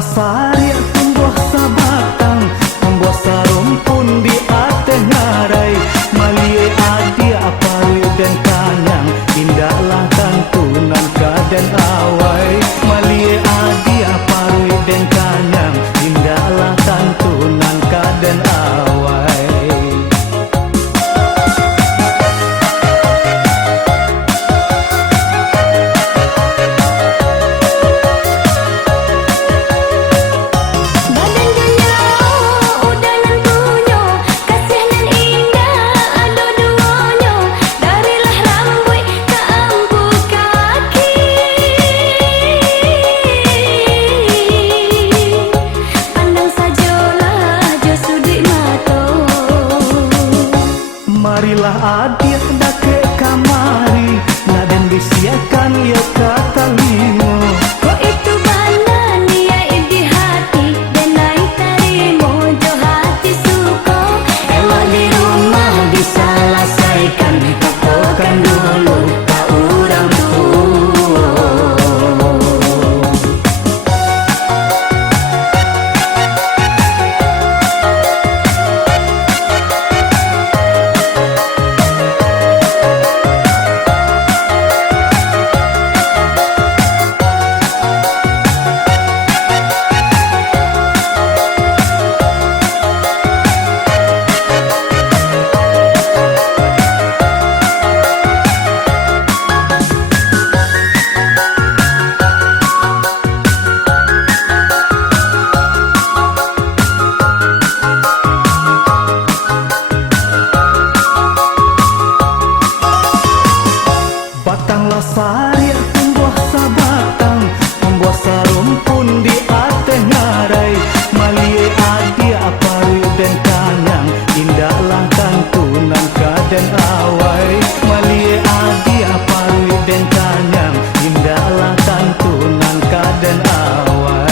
Sari tumbuh sabatang, tumbuh sarumpun di ateh ngarai. Malie adi aparui dan kanyang, indahlah tantunan kaden awai. Malie adi aparui dan kanyang, indahlah tantunan kaden awai. Marilah adik dake kamari, naden bisiakan ya kata limo. Kok itu bana niat di hati, dan naik tarimo jo hati suko. Elok di rumah diselesaikan, tokokan dulu tak urang tua. Sari tumbuh sabatang, tumbuh sarumpun di ateh ngarai. Malie adi aparui dan kanyang, indahlah tantunan kaden awai. Malie adi aparui dan kanyang, indahlah tantunan kaden awai.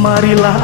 Marilah